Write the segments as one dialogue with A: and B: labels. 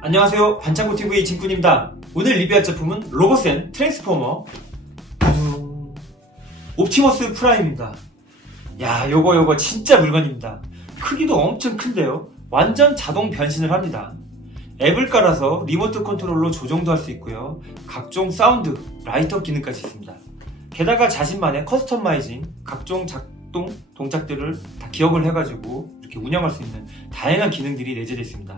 A: 안녕하세요. 반창고TV 진군입니다. 오늘 리뷰할 제품은 로보센 트랜스포머. 옵티머스 프라임입니다. 야 요거 요거 진짜 물건입니다. 크기도 엄청 큰데요. 완전 자동 변신을 합니다. 앱을 깔아서 리모트 컨트롤로 조정도 할 수 있고요. 각종 사운드, 라이터 기능까지 있습니다. 게다가 자신만의 커스터마이징 각종 작동 동작들을 다 기억을 해가지고 이렇게 운영할 수 있는 다양한 기능들이 내재되어 있습니다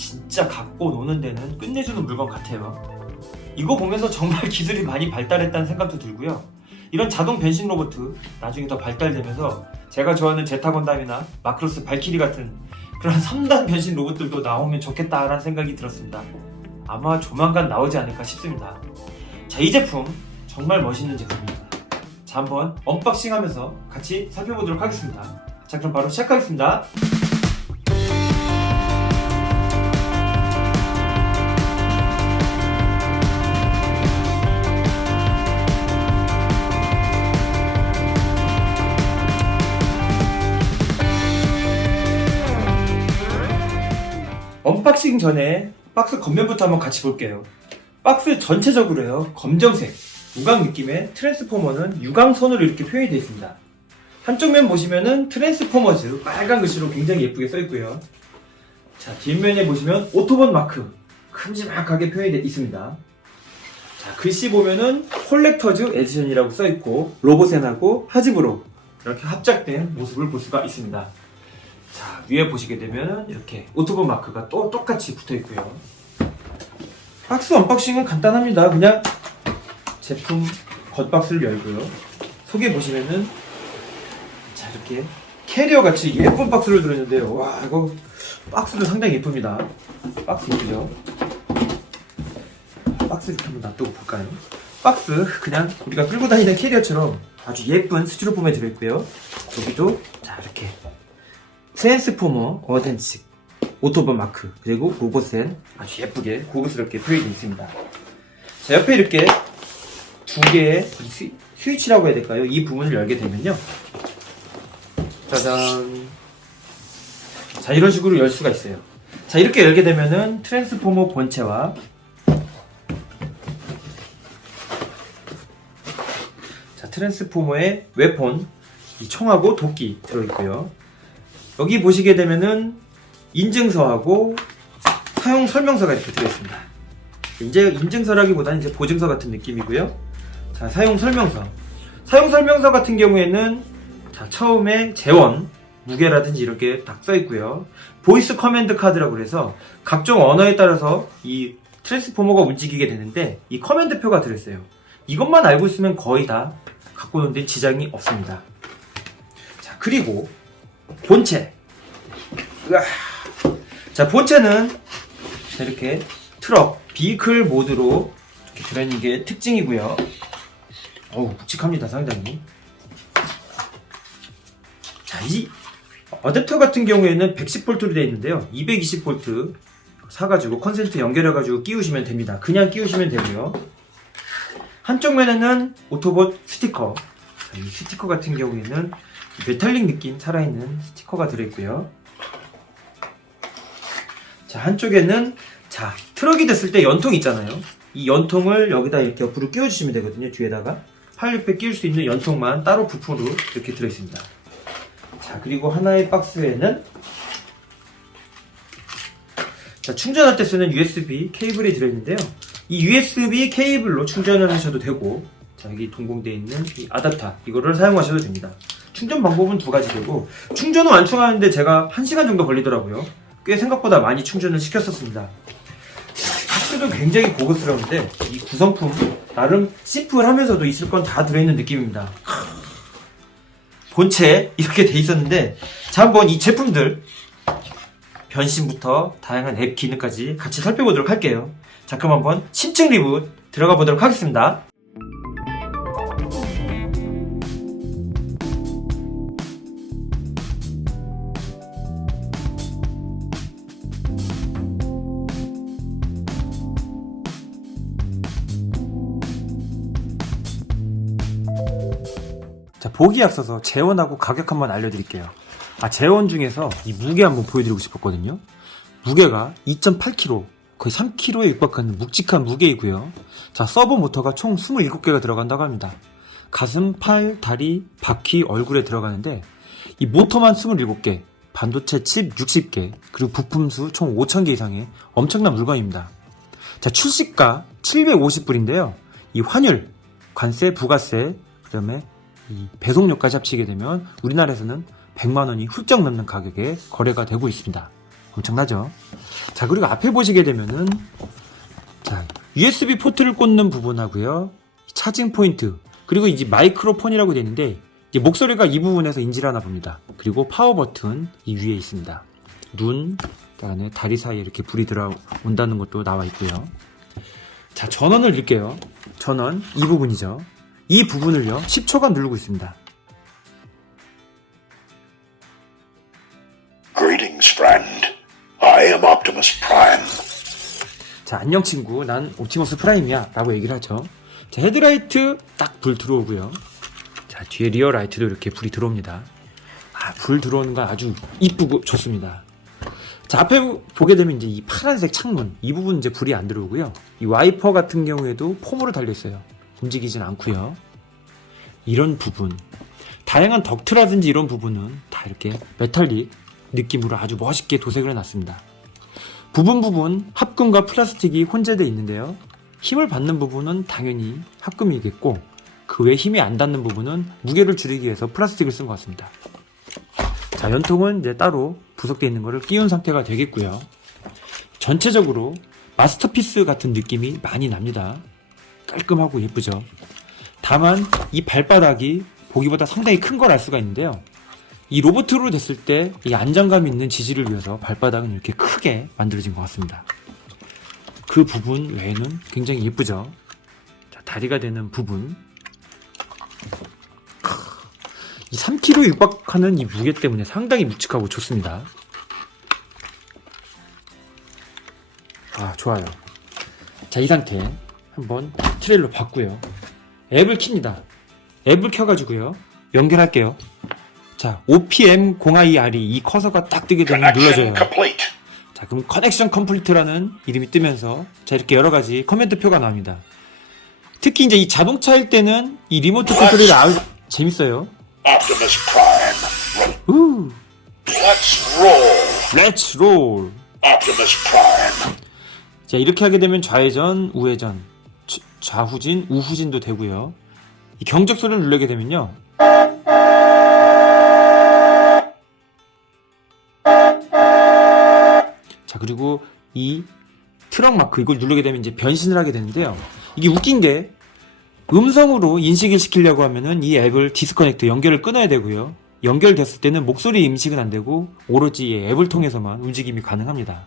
A: 진짜 갖고 노는 데는 끝내주는 물건 같아요. 이거 보면서 정말 기술이 많이 발달했다는 생각도 들고요. 이런 자동 변신 로봇 나중에 더 발달되면서 제가 좋아하는 제타 건담이나 마크로스 발키리 같은 그런 3단 변신 로봇들도 나오면 좋겠다라는 생각이 들었습니다. 아마 조만간 나오지 않을까 싶습니다. 자, 이 제품 정말 멋있는 제품입니다. 자, 한번 언박싱 하면서 같이 살펴보도록 하겠습니다. 자, 그럼 바로 시작하겠습니다. 박싱 전에 박스 겉면부터 한번 같이 볼게요. 박스 전체적으로요, 검정색, 무광 느낌의 트랜스포머는 유광선으로 이렇게 표현이 되어 있습니다. 한쪽 면 보시면은 트랜스포머즈 빨간 글씨로 굉장히 예쁘게 써 있고요. 자, 뒷면에 보시면 오토본 마크 큼지막하게 표현이 되어 있습니다. 자, 글씨 보면은 콜렉터즈 에디션이라고 써 있고 로보센하고 하즈브로 이렇게 합작된 모습을 볼 수가 있습니다. 자, 위에 보시게 되면 이렇게 오토본 마크가 또 똑같이 붙어 있고요. 박스 언박싱은 간단합니다. 그냥 제품 겉박스를 열고요. 속에 보시면은 자, 이렇게 캐리어 같이 예쁜 박스를 들었는데요. 와, 이거 박스도 상당히 예쁩니다. 박스 예쁘죠? 박스 이렇게 한번 놔두고 볼까요? 박스 그냥 우리가 끌고 다니는 캐리어처럼 아주 예쁜 스티로폼에 들어있고요. 여기도 자 이렇게 트랜스포머 어덴식 오토본 마크 그리고 로보센 아주 예쁘게 고급스럽게 표현되어 있습니다. 자 옆에 이렇게 두 개의 스, 스위치라고 해야 될까요? 이 부분을 열게 되면요. 짜잔. 자 이런 식으로 열 수가 있어요. 자 이렇게 열게 되면은 트랜스포머 본체와 자 트랜스포머의 웨폰 이 총하고 도끼 들어있고요. 여기 보시게 되면은 인증서하고 사용 설명서가 이렇게 들어있습니다. 이제 인증서라기보다는 이제 보증서 같은 느낌이고요. 자, 사용 설명서. 사용 설명서 같은 경우에는 자, 처음에 재원, 무게라든지 이렇게 딱 써 있고요. 보이스 커맨드 카드라고 그래서 각종 언어에 따라서 이 트랜스포머가 움직이게 되는데 이 커맨드 표가 들어있어요. 이것만 알고 있으면 거의 다 갖고 노는데 지장이 없습니다. 자, 그리고 본체. 자, 본체는 자, 이렇게 트럭, 비클 모드로 이렇게 들어있는 게 특징이고요. 어우, 묵직합니다, 상당히. 자, 이 어댑터 같은 경우에는 110V로 되어 있는데요. 220V 사가지고 컨센트 연결해가지고 끼우시면 됩니다. 그냥 끼우시면 되고요. 한쪽 면에는 오토봇 스티커. 자, 이 스티커 같은 경우에는 메탈릭 느낌 살아있는 스티커가 들어있고요. 자, 한쪽에는 자, 트럭이 됐을 때 연통 있잖아요. 이 연통을 여기다 이렇게 옆으로 끼워주시면 되거든요. 뒤에다가. 팔 옆에 끼울 수 있는 연통만 따로 부품으로 이렇게 들어있습니다. 자, 그리고 하나의 박스에는 자, 충전할 때 쓰는 USB 케이블이 들어있는데요. 이 USB 케이블로 충전을 하셔도 되고, 자, 여기 동봉되어 있는 이 아답터, 이거를 사용하셔도 됩니다. 충전 방법은 두 가지 되고, 충전은 완충하는데 제가 1시간 정도 걸리더라고요. 꽤 생각보다 많이 충전을 시켰었습니다. 박스도 굉장히 고급스러운데, 이 구성품, 나름 심플하면서도 있을 건 다 들어있는 느낌입니다. 본체 이렇게 돼 있었는데 자 한번 이 제품들 변신부터 다양한 앱 기능까지 같이 살펴보도록 할게요 자 그럼 한번 심층 리뷰 들어가 보도록 하겠습니다 보기 앞서서 재원하고 가격 한번 알려드릴게요. 아, 재원 중에서 이 무게 한번 보여드리고 싶었거든요. 무게가 2.8kg 거의 3kg에 육박하는 묵직한 무게이고요. 자, 서버 모터가 총 27개가 들어간다고 합니다. 가슴, 팔, 다리, 바퀴, 얼굴에 들어가는데 이 모터만 27개, 반도체 칩 60개, 그리고 부품수 총 5,000개 이상의 엄청난 물건입니다. 자, 출시가 750불인데요. 이 환율, 관세, 부가세, 그 다음에 이 배송료까지 합치게 되면 우리나라에서는 100만 원이 훌쩍 넘는 가격에 거래가 되고 있습니다. 엄청나죠? 자, 그리고 앞에 보시게 되면은 자, USB 포트를 꽂는 부분하고요. 차징 포인트, 그리고 이제 마이크로폰이라고 되어 있는데 목소리가 이 부분에서 인지를 하나 봅니다. 그리고 파워 버튼 이 위에 있습니다. 눈, 그다음에 다리 사이에 이렇게 불이 들어온다는 것도 나와 있고요. 자, 전원을 넣을게요. 전원 이 부분이죠. 이 부분을요 10초간 누르고 있습니다.
B: Greetings, friend. I am Optimus Prime.
A: 자, 안녕 친구. 난 옵티머스 프라임이야. 라고 얘기를 하죠. 자, 헤드라이트 딱 불 들어오고요. 자, 뒤에 리어 라이트도 이렇게 불이 들어옵니다. 아, 불 들어오는 거 아주 이쁘고 좋습니다. 자, 앞에 보게 되면 이제 이 파란색 창문, 이 부분 이제 불이 안 들어오고요. 이 와이퍼 같은 경우에도 폼으로 달려있어요. 움직이진 않고요. 이런 부분. 다양한 덕트라든지 이런 부분은 다 이렇게 메탈릭 느낌으로 아주 멋있게 도색을 해놨습니다. 부분 부분 합금과 플라스틱이 혼재되어 있는데요. 힘을 받는 부분은 당연히 합금이겠고 그 외 힘이 안 닿는 부분은 무게를 줄이기 위해서 플라스틱을 쓴 것 같습니다. 자, 연통은 이제 따로 부속되어 있는 것을 끼운 상태가 되겠고요. 전체적으로 마스터피스 같은 느낌이 많이 납니다. 깔끔하고 예쁘죠. 다만 이 발바닥이 보기보다 상당히 큰 걸 알 수가 있는데요. 이 로봇으로 됐을 때 이 안정감 있는 지지를 위해서 발바닥은 이렇게 크게 만들어진 것 같습니다. 그 부분 외에는 굉장히 예쁘죠. 자, 다리가 되는 부분. 크, 이 3kg 육박하는 이 무게 때문에 상당히 묵직하고 좋습니다. 아, 좋아요. 자, 이 상태 한번 트레일러 봤고요. 앱을 킵니다. 앱을 켜가지고요. 연결할게요. 자, OPM02R이 이 커서가 딱 뜨게 되면 눌러줘요. 자, 그럼 커넥션 컴플리트라는 이름이 뜨면서 자, 이렇게 여러 가지 커맨드 표가 나옵니다. 특히 이제 이 자동차일 때는 이 리모트 컨트롤이 아주 재밌어요. 우,
B: Let's roll. Optimus Prime.
A: 자, 이렇게 하게 되면 좌회전, 우회전, 좌- 좌후진, 우후진도 되고요. 이 경적 소리를 누르게 되면요. 자, 그리고 이 트럭 마크 이걸 누르게 되면 이제 변신을 하게 되는데요. 이게 웃긴 게 음성으로 인식을 시키려고 하면은 이 앱을 디스커넥트 연결을 끊어야 되고요. 연결됐을 때는 목소리 인식은 안 되고 오로지 이 앱을 통해서만 움직임이 가능합니다.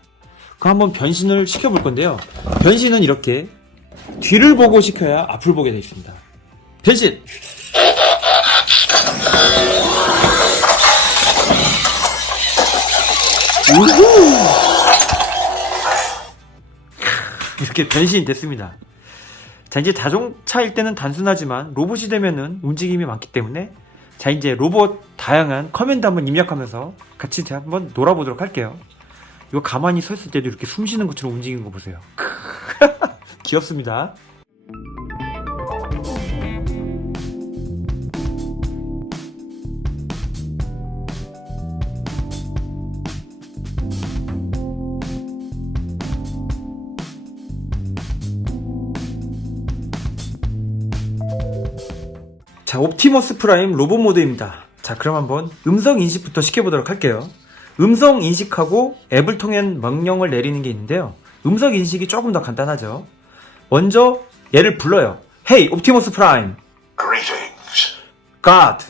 A: 그 한번 변신을 시켜볼 건데요. 변신은 이렇게 뒤를 보고 시켜야 앞을 보게 되어 있습니다. 변신! 우후! 이렇게 변신이 됐습니다. 자, 이제 자동차일 때는 단순하지만 로봇이 되면은 움직임이 많기 때문에 자, 이제 로봇 다양한 커맨드 한번 입력하면서 같이 제가 한번 놀아보도록 할게요. 이거 가만히 서 있을 때도 이렇게 숨 쉬는 것처럼 움직이는 거 보세요. 귀엽습니다. 자, 옵티머스 프라임 로봇 모드입니다. 자, 그럼 한번 음성 인식부터 시켜보도록 할게요. 음성 인식하고 앱을 통한 명령을 내리는 게 있는데요. 음성 인식이 조금 더 간단하죠. 먼저 얘를 불러요. Hey, 옵티머스 프라임.
B: Greetings.
A: God.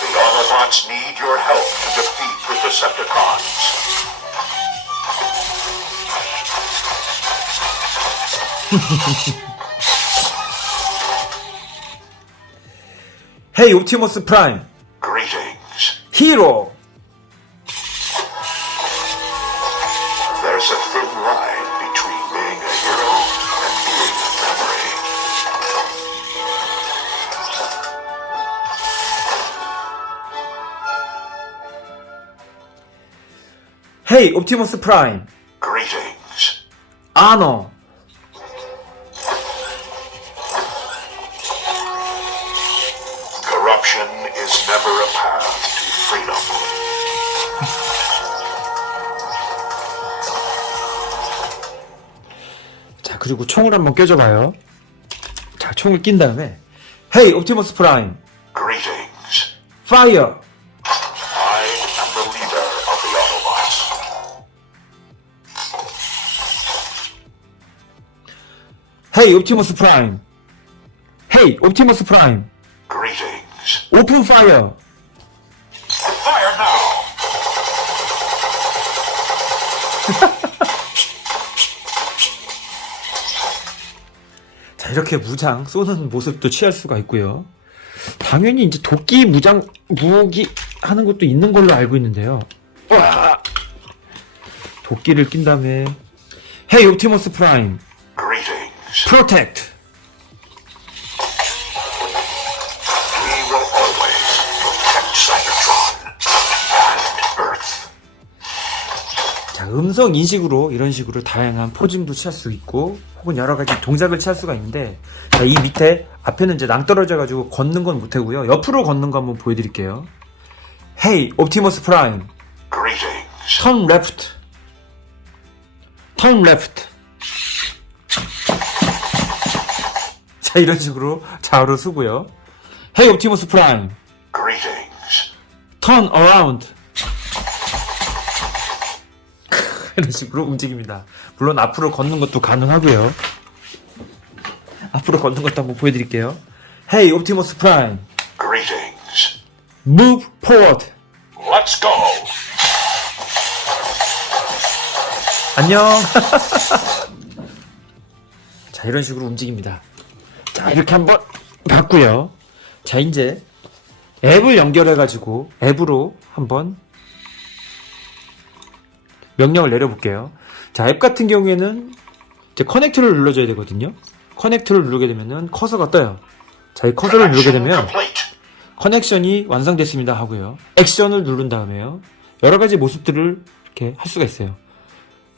B: The Autobots need your help to defeat the Decepticons.
A: Hey, 옵티머스 프라임.
B: Greetings.
A: 히 헤이 옵티머스 프라임
B: Greetings.
A: 아너
B: Corruption is never a path to freedom.
A: 자 그리고 총을 한번 껴줘봐요 자 총을 낀 다음에 헤이 옵티머스 프라임
B: Greetings.
A: 파이어 헤이 옵티머스 프라임 헤이 옵티머스 프라임
B: Greetings.
A: 오픈 파이어
B: Fire now!
A: 자 이렇게 무장 쏘는 모습도 취할 수가 있고요. 당연히 이제 도끼 무장 무기 하는 것도 있는 걸로 알고 있는데요. 와! 도끼를 낀 다음에 헤이 옵티머스 프라임 프로텍트
B: We will always protect Cybertron and Earth.
A: 자, 음성 인식으로 이런 식으로 다양한 포징도 취할 수 있고 혹은 여러 가지 동작을 취할 수가 있는데 자, 이 밑에 앞에는 이제 낭떨어져 가지고 걷는 건 못하고요. 옆으로 걷는 거 한번 보여드릴게요. 헤이 옵티머스 프라임
B: Greetings.
A: 턴 레프트 턴 레프트 자 이런 식으로 좌우로 쓰고요. 헤이 옵티머스 프라임
B: Greetings.
A: 턴 어라운드 이런 식으로 움직입니다. 물론 앞으로 걷는 것도 가능하고요. 앞으로 걷는 것도 한번 보여드릴게요. Hey, 옵티머스 프라임,
B: Greetings.
A: move forward.
B: Let's go.
A: 안녕. 자, 이런 식으로 움직입니다. 자, 이렇게 한번 봤고요. 자, 이제 앱을 연결해가지고 앱으로 한번 명령을 내려볼게요. 자, 앱 같은 경우에는 이제 커넥트를 눌러줘야 되거든요. 커넥트를 누르게 되면은 커서가 떠요. 자, 이 커서를 누르게 되면. 커넥션이 완성됐습니다 하고요. 액션을 누른 다음에요. 여러 가지 모습들을 이렇게 할 수가 있어요.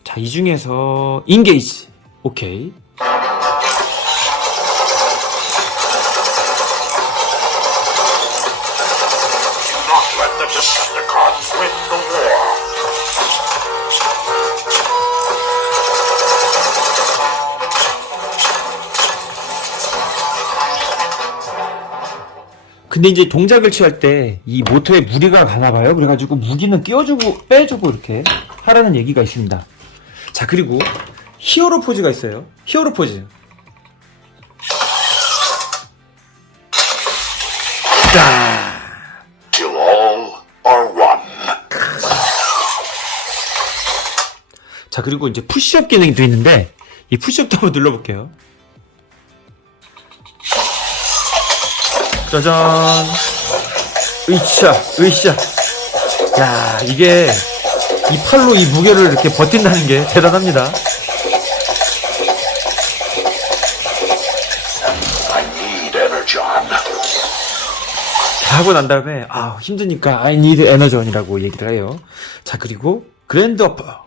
A: 자, 이 중에서 인게이지. 오케이. 근데 이제 동작을 취할 때 이 모터에 무리가 가나 봐요. 그래가지고 무기는 끼워주고 빼주고 이렇게 하라는 얘기가 있습니다. 자, 그리고 히어로 포즈가 있어요. 히어로 포즈. 자. 자, 그리고 이제 푸시업 기능이 또 있는데, 이 푸시업도 한번 눌러볼게요. 짜잔. 으쌰, 으쌰. 야, 이게, 이 팔로 이 무게를 이렇게 버틴다는 게 대단합니다. 자, 하고 난 다음에, 아, 힘드니까, I need energon이라고 얘기를 해요. 자, 그리고, 그랜드 어퍼.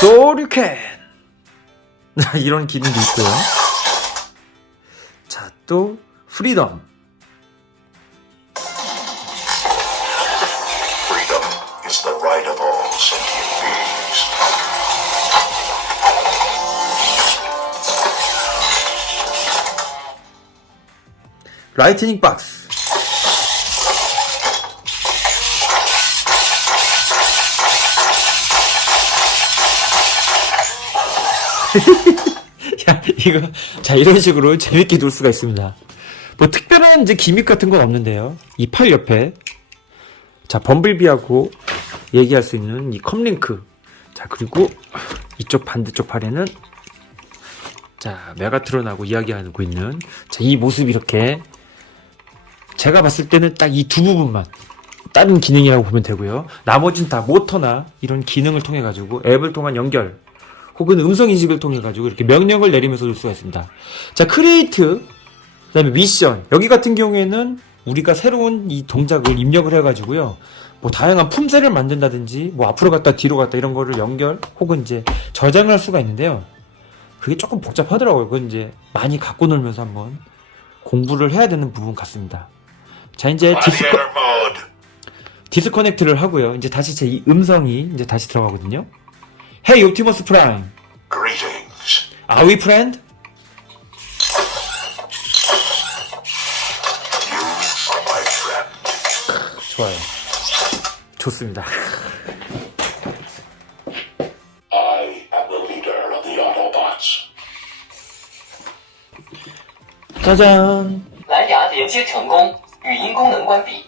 A: 소류캔 이런 기능도 있고요. 자, 또 프리덤. 라이트닝 박스. 이거 자 이런 식으로 재밌게 놀 수가 있습니다. 뭐 특별한 이제 기믹 같은 건 없는데요. 이 팔 옆에 자 범블비하고 얘기할 수 있는 이 컴링크. 자 그리고 이쪽 반대쪽 팔에는 자 메가트론하고 이야기하고 있는 자 이 모습 이렇게 제가 봤을 때는 딱 이 두 부분만 다른 기능이라고 보면 되고요. 나머지는 다 모터나 이런 기능을 통해 가지고 앱을 통한 연결 혹은 음성 인식을 통해 가지고 이렇게 명령을 내리면서 놀 수가 있습니다. 자, 크리에이트 그다음에 미션 여기 같은 경우에는 우리가 새로운 이 동작을 입력을 해 가지고요. 뭐 다양한 품새를 만든다든지 뭐 앞으로 갔다 뒤로 갔다 이런 거를 연결 혹은 이제 저장을 할 수가 있는데요. 그게 조금 복잡하더라고요. 그건 이제 많이 갖고 놀면서 한번 공부를 해야 되는 부분 같습니다. 자 이제 디스커. 디스커넥트를 하고요. 이제 다시 제이 음성이 이제 다시 들어가거든요. Hey 옵티머스 프라임,
B: Greetings.
A: are we friend?
B: You are my friend.
A: 좋아요. 좋습니다.
B: I am the leader of the Autobots.
A: 짜잔.
C: 蓝牙连接成功，语音功能关闭。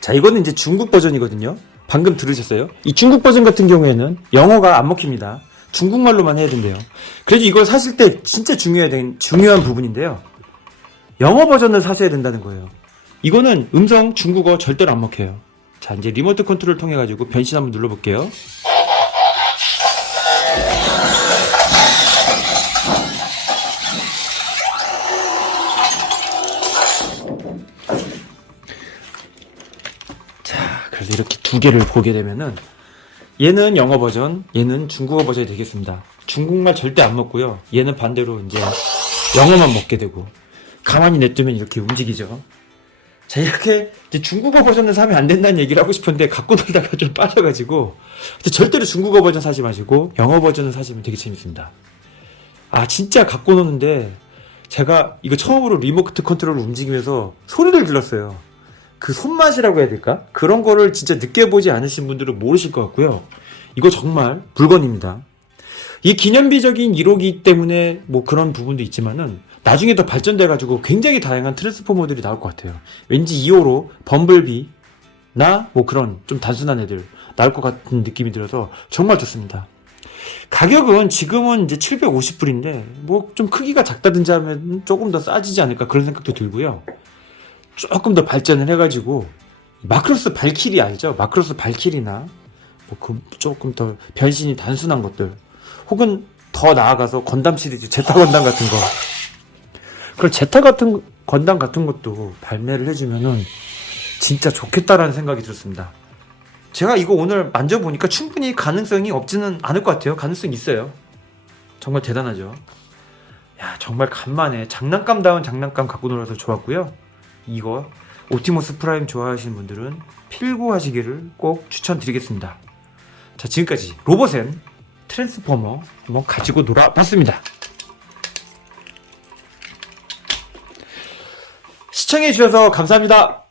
A: 자, 이거는 이제 중국 버전이거든요. 방금 들으셨어요? 이 중국 버전 같은 경우에는 영어가 안 먹힙니다. 중국말로만 해야 된대요. 그래서 이걸 사실 때 진짜 중요해야 된, 중요한 부분인데요. 영어 버전을 사셔야 된다는 거예요. 이거는 음성 중국어 절대로 안 먹혀요. 자, 이제 리모트 컨트롤 통해 가지고 변신 한번 눌러 볼게요. 이렇게 두 개를 보게 되면은 얘는 영어 버전, 얘는 중국어 버전이 되겠습니다. 중국말 절대 안 먹고요. 얘는 반대로 이제 영어만 먹게 되고 가만히 냅두면 이렇게 움직이죠. 자, 이렇게 중국어 버전을 사면 안 된다는 얘기를 하고 싶은데 갖고 놀다가 좀 빠져가지고 절대로 중국어 버전 사지 마시고 영어 버전을 사시면 되게 재밌습니다. 아, 진짜 갖고 노는데 제가 이거 처음으로 리모트 컨트롤을 움직이면서 소리를 질렀어요. 그 손맛이라고 해야 될까? 그런 거를 진짜 느껴보지 않으신 분들은 모르실 것 같고요. 이거 정말 물건입니다. 이 기념비적인 1호기 때문에 뭐 그런 부분도 있지만은 나중에 더 발전돼가지고 굉장히 다양한 트랜스포머들이 나올 것 같아요. 왠지 2호로 범블비 나 뭐 그런 좀 단순한 애들 나올 것 같은 느낌이 들어서 정말 좋습니다. 가격은 지금은 이제 750불인데 뭐 좀 크기가 작다든지 하면 조금 더 싸지지 않을까 그런 생각도 들고요. 조금 더 발전을 해가지고 마크로스 발키리 알죠? 마크로스 발키리나 뭐 그 조금 더 변신이 단순한 것들 혹은 더 나아가서 건담 시리즈 제타 건담 같은 거 그걸 제타 같은 건담 같은 것도 발매를 해주면은 진짜 좋겠다라는 생각이 들었습니다. 제가 이거 오늘 만져보니까 충분히 가능성이 없지는 않을 것 같아요. 가능성이 있어요. 정말 대단하죠. 야 정말 간만에 장난감다운 장난감 갖고 놀아서 좋았고요. 이거 옵티머스 프라임 좋아하시는 분들은 필구하시기를 꼭 추천드리겠습니다. 자 지금까지 로봇앤 트랜스포머 한번 가지고 놀아봤습니다. 시청해주셔서 감사합니다.